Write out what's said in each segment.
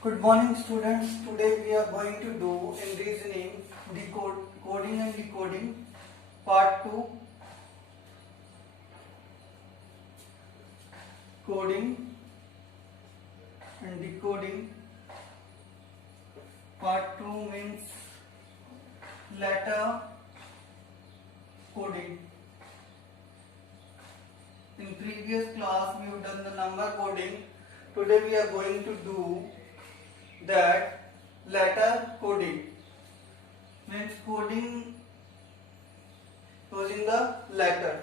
Good morning, students. Today we are going to do in reasoning coding and decoding part 2. Coding and decoding part 2 means letter coding. In previous class we have done the number coding. Today we are going to do that letter coding, means coding using the letter.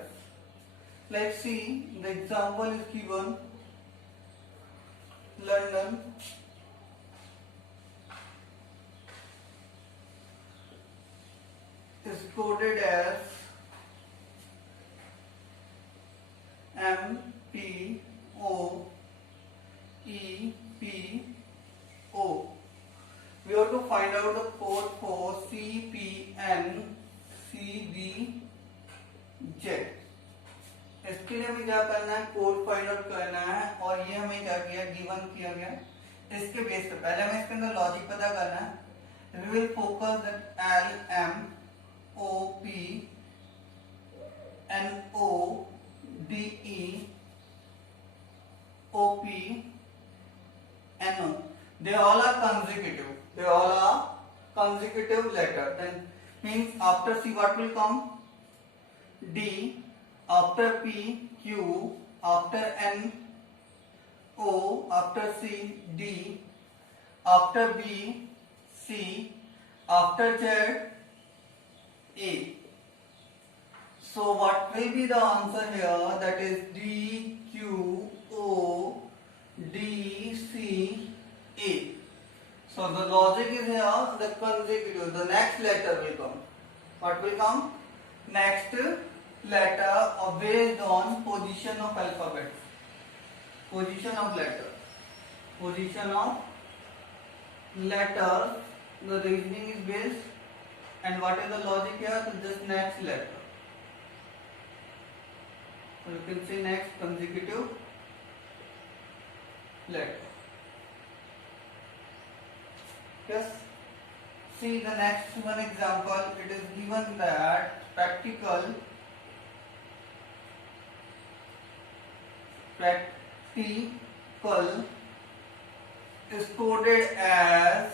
Let's see, the example is given. London is coded as MPOEPO. We have to find out the code for CPNCBZ. इसके लिए हमें क्या करना है, code find out करना है, और ये हमें क्या किया, गिवन किया गया। इसके बेस पे पहले हमें इसके अंदर लॉजिक पता करना है। We will focus that LMOPNODEOPNO, they all are consecutive. They all are consecutive letter. Then means after C what will come? D, after P Q, after N O, after C D, after B C, after Z A. So what will be the answer here? That is D Q O D C A. So the logic is here, the consecutive, the next letter will come. What will come? Next letter based on position of alphabet. Position of letter. Position of letter. The reasoning is based. And what is the logic here? So just next letter. So you can say next consecutive letter. Yes. See the next one example. It is given that practical is coded as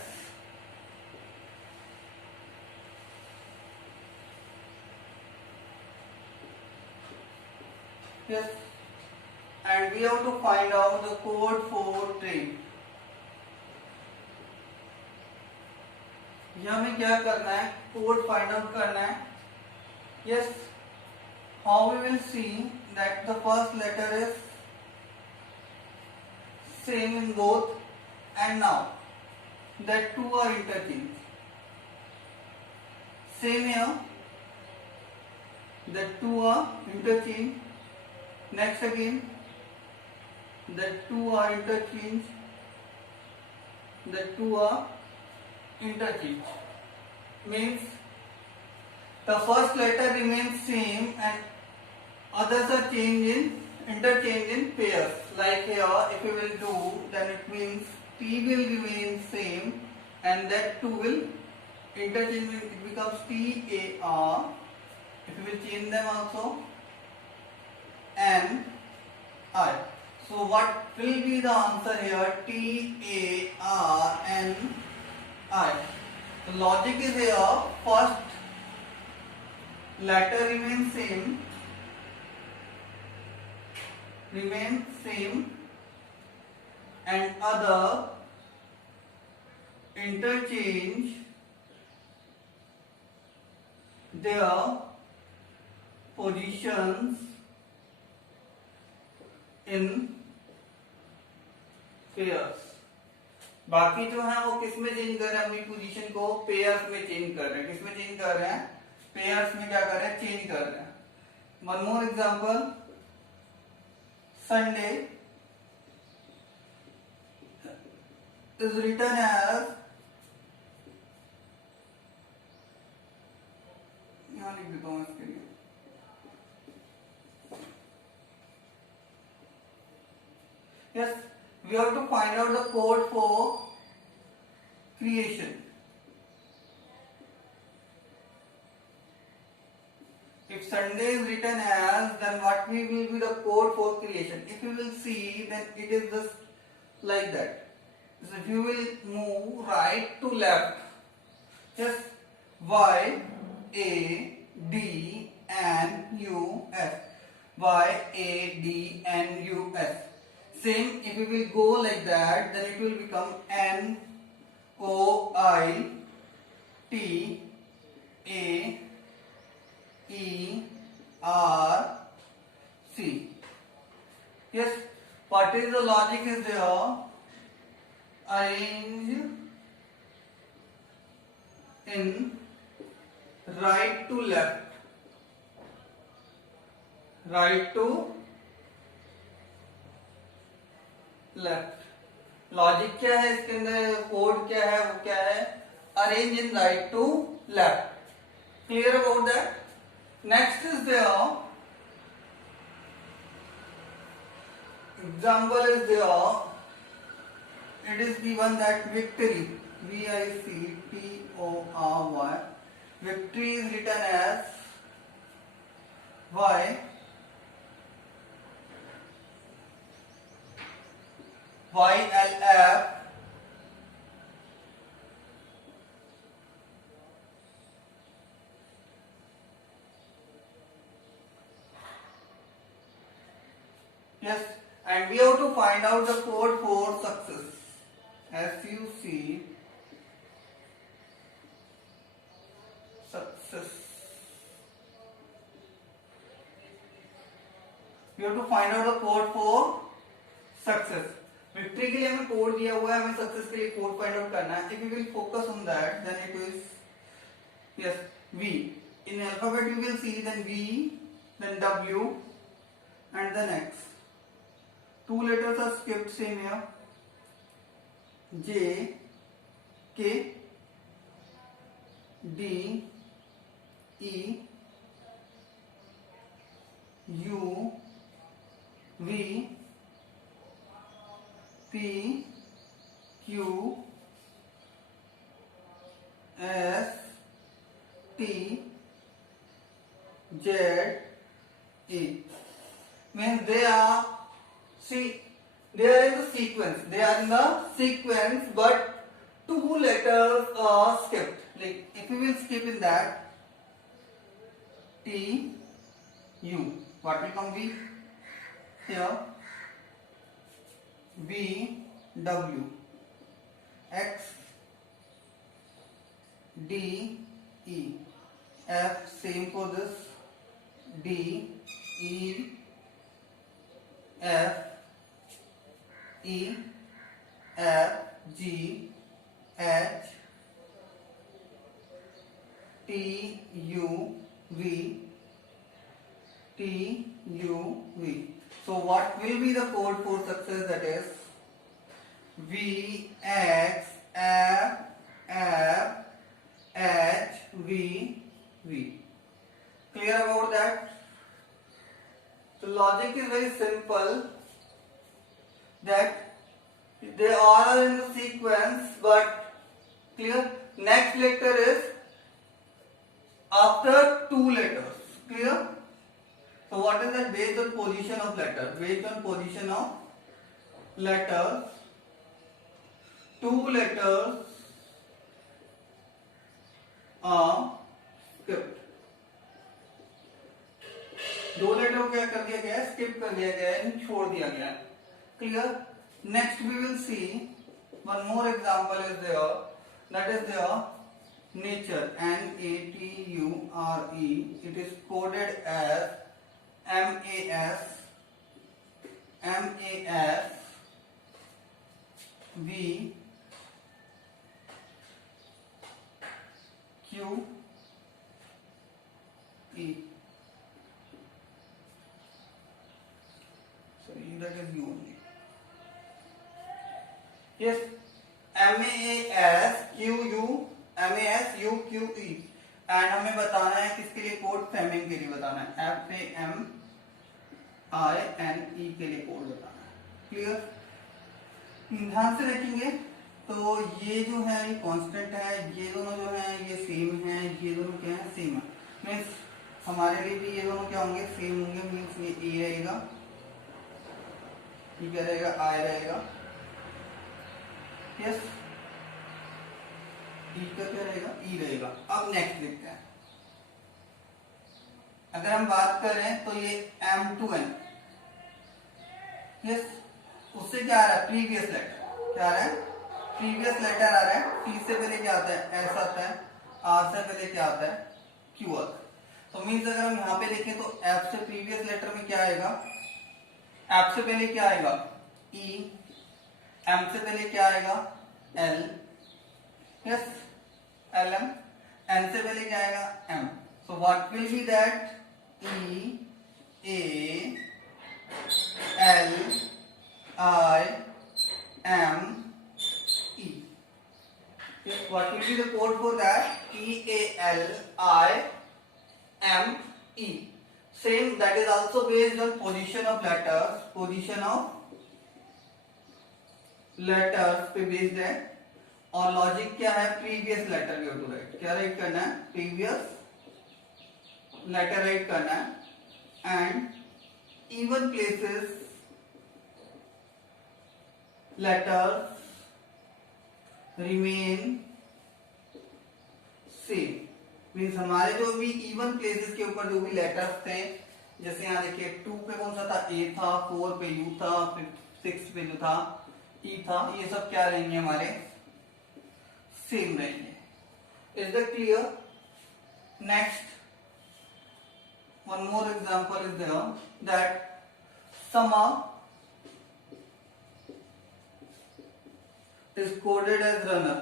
yes, and we have to find out the code for train. यह हमें क्या करना है, code find out करना है. Yes, how we will see that the first letter is same in both, and now that two are interchanged. Same here, that two are interchanged. Next again, that two are interchanged. That two are interchange. Means the first letter remains same and others are interchanged in pairs. Like here, if we will do, then it means T will remain same and that two will interchange. It becomes TAR. If we will change them also, NI. So what will be the answer here? TARNI. The logic is here, first letter remains same and other interchange their positions in pairs. बाकी जो है वो किस में change कर रहे हैं, अपनी पोजीशन को पेयर्स में चेंज कर रहे हैं. किस में चेंज कर रहे हैं? पेयर्स में क्या कर रहे हैं, चेंज कर रहे हैं. One more example, Sunday is written as, यहां लिख देता हूं इसके लिए, yes, we have to find out the code for creation. If Sunday is written as, then what will be the code for creation? If you will see, then it is just like that. So if you will move right to left, just Y A D N U S, Y A D N U S. Same, if you will go like that, then it will become N O I T A E R C. Yes, what is the logic is there? Arrange in right to left, right to left. Logic क्या है इसके अंदर, code क्या है, वो क्या है, arrange in right to left. Clear about that? Next is there, example is there, it is given that victory, VICTORY, victory is written as YLF yes, and we have to find out the code for success. SUC success. We have to find out the code for success. Victory के लिए हमें code दिया हुआ है, हमें success के लिए code find out करना है. If you will focus on that, then it is yes V. In alphabet you will see then V, then W, and then X. Two letters are skipped, same here. J, K, D, E, U, V, P, Q, S, T, Z, E. Means they are, see, they are in the sequence. They are in the sequence, but two letters are skipped. Like if you will skip in that, T, U, what will come V? Here. V, W, X, D, E, F, same for this, D, E, F, E, F, G, H, T, U, V, T, U, V. So what will be the code for success? That is V, X, F, F, H, V, V. Clear about that? So logic is very simple, that they all are in the sequence, but clear? Next letter is after two letters. Clear? So what is that? Based on position of letter. Based on position of letters, two letters are skipped. दो letter को क्या कर दिया गया है? Skip कर दिया गया है, छोड़ दिया गया है. Clear? Next we will see one more example is there. That is there nature, NATURE. It is coded as MAS V Q E. Sorry, that is U only. Yes, MASQE and हमें बताना है किसके लिए code? Feminine के लिए बताना है. FAMINE के लिए कोड बताना है. क्लियर? ध्यान से देखेंगे तो तो ये जो है ये कांस्टेंट है, ये दोनों जो है ये सेम है, ये दोनों क्या है सेम है, मीन्स हमारे लिए भी ये दोनों क्या होंगे सेम होंगे, मीन्स ये ए रहेगा, ये क्या रहेगा आई रहेगा, यस ई का क्या रहेगा ई रहेगा। अब नेक्स्ट देखते हैं, अगर हम बात करें तो ये M2N, यस उससे क्या आ रहा है प्रीवियस लेटर, क्या आ रहा है प्रीवियस लेटर आ रहा है, टी से पहले क्या आता है एस आता है, आर से पहले क्या आता है क्यू आता है। तो मीन्स अगर हम यहाँ पे देखें तो एफ से प्रीवियस लेटर में क्या आएगा, एफ से पहले क्या आएगा ई, एम से पहले क्या आएगा L, yes L M, N से पहले क्या आएगा M. So what will be that E A L I M E, what will be the code for that E A L I M E, same that is also based on position of letters, position of letters पे based है, और logic क्या है previous letter we have to write, क्या write करना है previous letter write करना है, and even places letters remain same, means हमारे जो भी इवन प्लेसेस के ऊपर जो भी लेटर्स थे, जैसे यहाँ देखिए 2 पे कौन सा था ए था, 4 पे यू था, फिर 6 पे जो था ई था, ये सब क्या रहेंगे हमारे सेम रहेंगे। Is that clear? Next one more example is there that समा is coded as runner.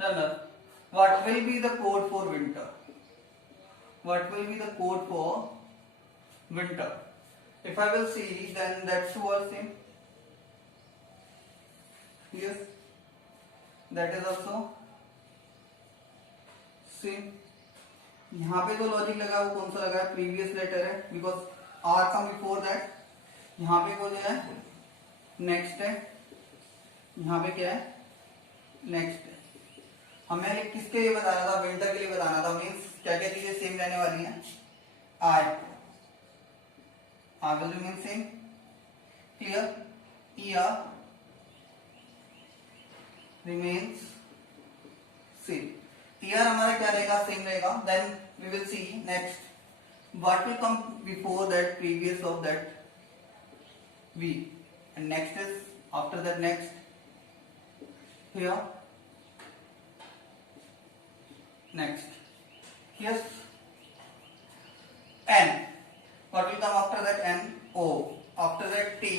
Runner. What will be the code for winter? What will be the code for winter? If I will see, then that's what same. Yes, that is also same. यहाँ पे जो logic लगा वो कौन सा लगा है previous letter है, because R come before that, यहाँ पे वो जो है नेक्स्ट है, यहाँ पे क्या है नेक्स्ट है। हमें किसके लिए बताना था विंटर के लिए बताना था, मीन्स क्या क्या चीजें सेम रहने वाली हैं, I will remain same, clear, E R remains same, E R हमारा क्या रहेगा सेम रहेगा। Then we will see next what will come before that previous of that V, and next is after that next here next, yes N, what will come after that N, O, after that T,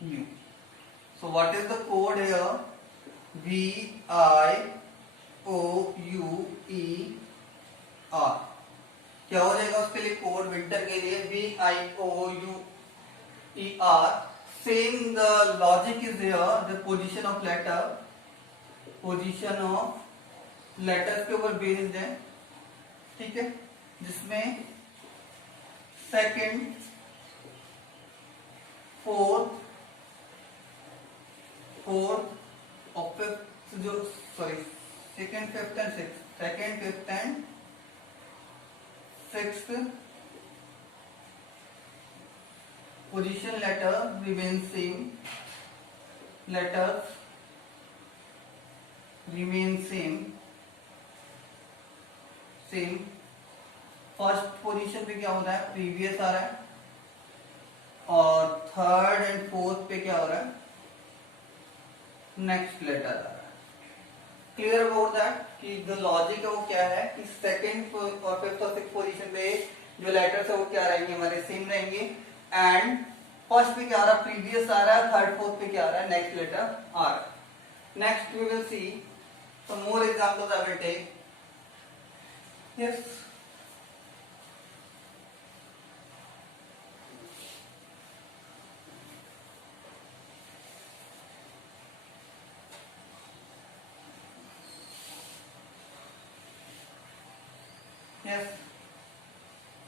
U. So what is the code here, V I O U E R, क्या हो जाएगा उसके लिए code winter के लिए V I O U ER, same the logic is here, the position of letter, position of letters के ऊपर based है, ठीक है, जिसमें सेकंड, फोर्थ और फिफ्थ, जो sorry second fifth and sixth, second fifth and sixth position letter remain same, letters remain same, first position पे क्या हो रहा है प्रीवियस आ रहा है, और थर्ड एंड फोर्थ पे क्या हो रहा है नेक्स्ट लेटर आ रहा है। क्लियर अबाउट दैट कि द लॉजिक है वो क्या है कि सेकंड और फिफ्थ और सिक्स्थ पोजीशन पे जो लेटर्स है वो क्या रहेंगे हमारे सेम रहेंगे, एंड फर्स्ट पे क्या आ रहा है प्रीवियस आ रहा है, थर्ड फोर्थ पे क्या आ रहा है नेक्स्ट लेटर आ रहा है। Next we will see some more examples I will take, yes yes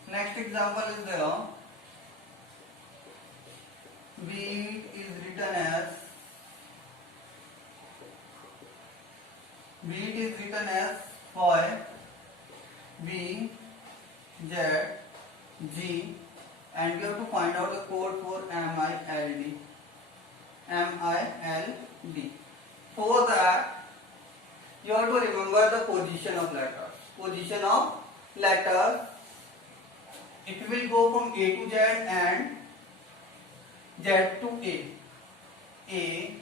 next example is there V written as phi V Z G, and you have to find out the code for MILD. For that, you have to remember the position of letters. Position of letters. It will go from A to Z and Z to A. A,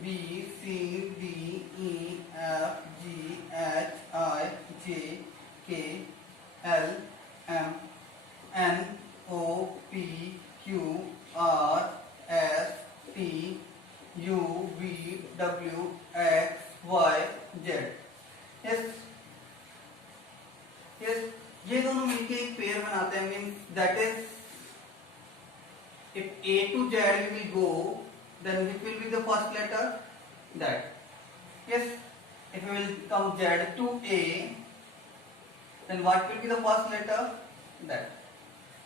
B, C, D, E, F, G, H, I, J, K, L, M, N, O, P, Q, R, S, T, U, V, W, X, Y, Z. Yes, yes, ये दोनों मिलके एक pair बनाते हैं. Means that is if A to Z will go, then which will be the first letter? That. Yes, if we will come Z to A, then what will be the first letter? That.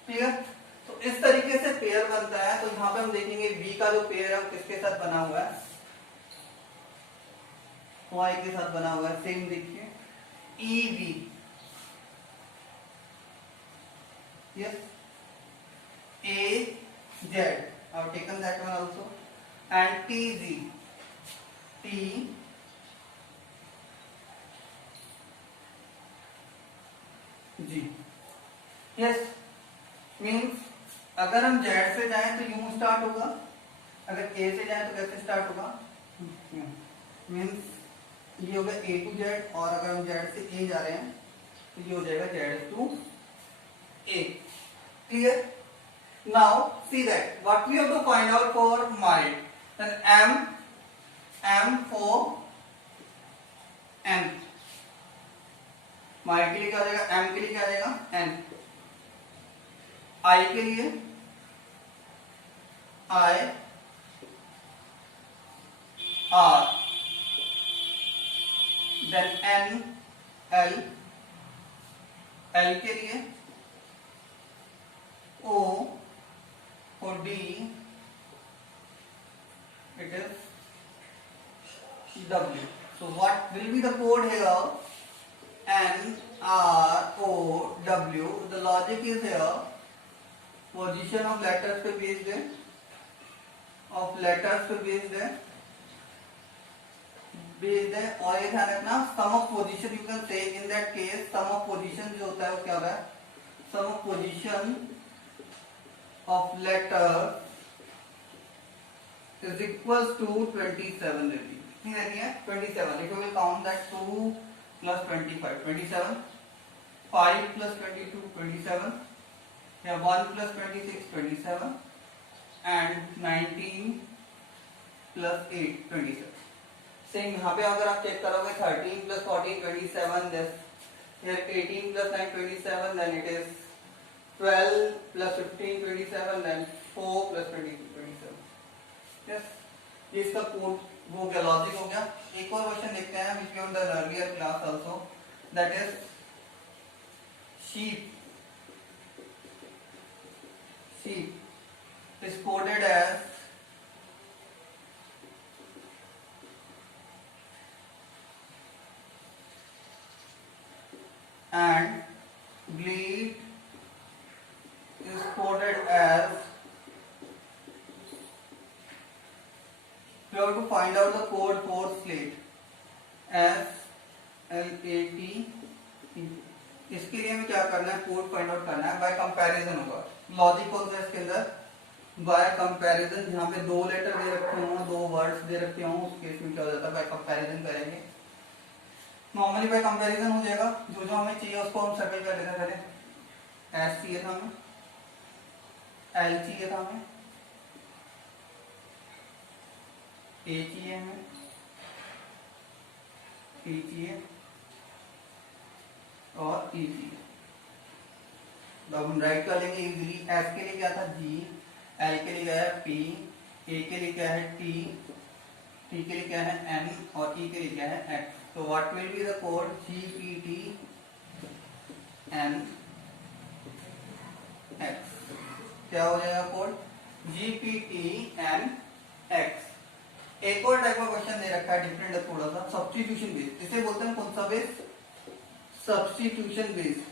ठीक है. तो इस तरीके से pair बनता है. तो यहाँ पे हम देखेंगे B का जो पेयर है वो किसके साथ बना हुआ है? Y के साथ बना हुआ है. सेम देखिए EV. Yes, A Z. I have taken that one also. And TZ. T G. Yes, means अगर हम Z से जाएं तो यूं स्टार्ट होगा. अगर A से जाएं तो कैसे स्टार्ट होगा? मीन्स ये होगा A to Z, और अगर हम Z से A जा रहे हैं तो ये हो जाएगा Z to A. Clear? Now see that what we have to find out for mild. Then M for N. mild के लिए क्या आ जाएगा? M के लिए क्या आ जाएगा? N. I के लिए I R. Then N L. L के लिए O. For D, it is W. So what will be the code here? N R O W. The logic is here. Position of letters पे based है. Of letters पे based है. Based है. और ये ध्यान रखना, sum of position you can say in that case sum of position जो होता है वो क्या होगा? Sum of position of letter is equals to 27 रहती है. 27. If you will count that 2 plus 25, 27. 5 plus 22, 27. Yeah, 1 plus 26, 27. And 19 plus 8, 27. Same यहाँ पे अगर आप चेक करोगे 13 plus 14, 27. This here 18 plus 9, 27. Then it is 12 plus 15, 27, then 4 plus 22, 27. Yes, ये इसका code वो गया, लॉजिक हो गया. एक और क्वेश्चन देखते हैं which we have done earlier class also, that is sheep. Sheep is coded as and bleed is coded as. You have to find out the code for slate. SLAT. इसके लिए हमें क्या करना है? कोड फाइंड आउट करना है. Bye comparison होगा. Logic कौन सा है इसके अंदर? Bye comparison. जहाँ पे दो लेटर दे रखे हों, दो वर्ड्स दे रखे हों, उस केस में क्या हो जाता है? बाय कंपैरिजन करेंगे. नॉर्मली बाय कंपैरिजन हो जाएगा. जो जो हमें चाहिए उसको हम सर्कल कर लेते हैं. पहले एस चाहिए था हमें, एल चाहिए था हमें, ए चाहिए हमें, टी चाहिए और ई चाहिए. अब हम राइट कर लेंगे इजीली. एस के लिए क्या था? जी. एल के लिए क्या है? पी. ए के लिए क्या है? टी. टी के लिए क्या है? एन. और ई के लिए क्या है? एक्स. तो what will be the code? G P T N X. क्या हो जाएगा code? G P T N X. एक और टाइप का क्वेश्चन दे रखा है, डिफरेंट है थोड़ा सा, सब्स्टिट्यूशन बेस्ड। इसे बोलते हैं कौन सा based? Substitution based.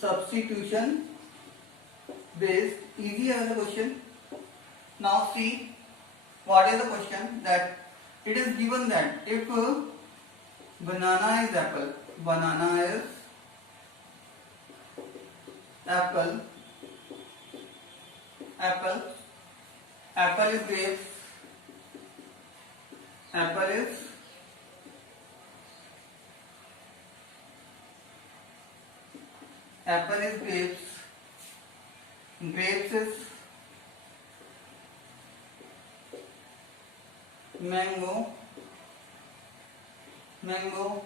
Substitution based, easy है question. Now see what is the question, that it is given that if banana is apple, banana is apple, apple, apple is grapes, apple is grapes, grapes is mango, mango,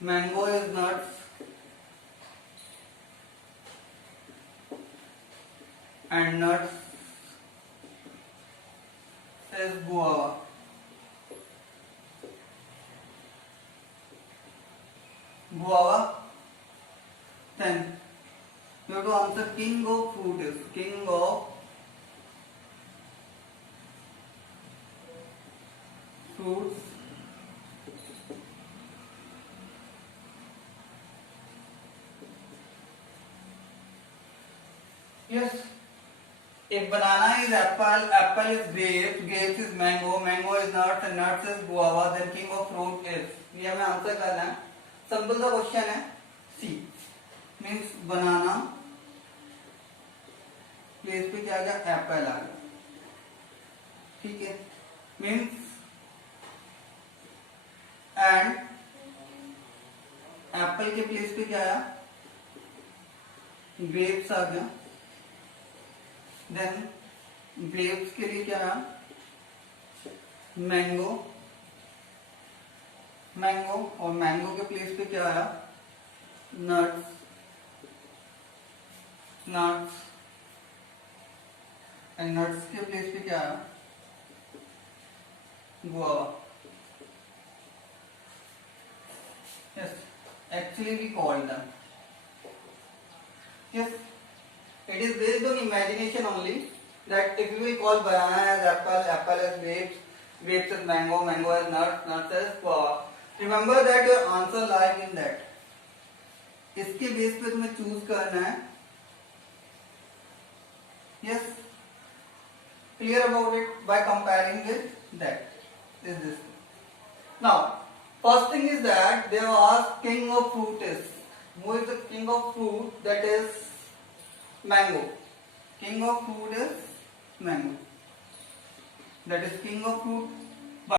mango is nuts, and nuts is guava. Guava. Then you have to answer king of fruit is king of fruits. Yes. If banana is apple, apple is grapes, grapes is mango, mango is nuts, and nuts is guava, then king of fruit is. ये हमें answer करना है। Simple सा question है। C means बनाना, place पे क्या आ गया? Apple आ गया। ठीक है, मीन्स एंड एप्पल के प्लेस पे क्या आया? ग्रेप्स आ गया। देन ग्रेप्स के लिए क्या आया? मैंगो, मैंगो, और मैंगो के प्लेस पे क्या आया? नट्स, नट्स, एंड नट्स के प्लेस पे क्या आया? Guava. Yes, actually we call them. Yes, it is based on imagination only, that if we will call banana as apple, apple as grapes, grapes as mango, mango as nuts, nuts as guava. Remember that your answer lies in that. इसके base पे तुम्हें choose करना है। Yes, clear about it by comparing with that. Is this? Now, first thing is that they have asked king of fruit is. Who is the king of fruit? That is mango. King of fruit is mango. That is king of fruit.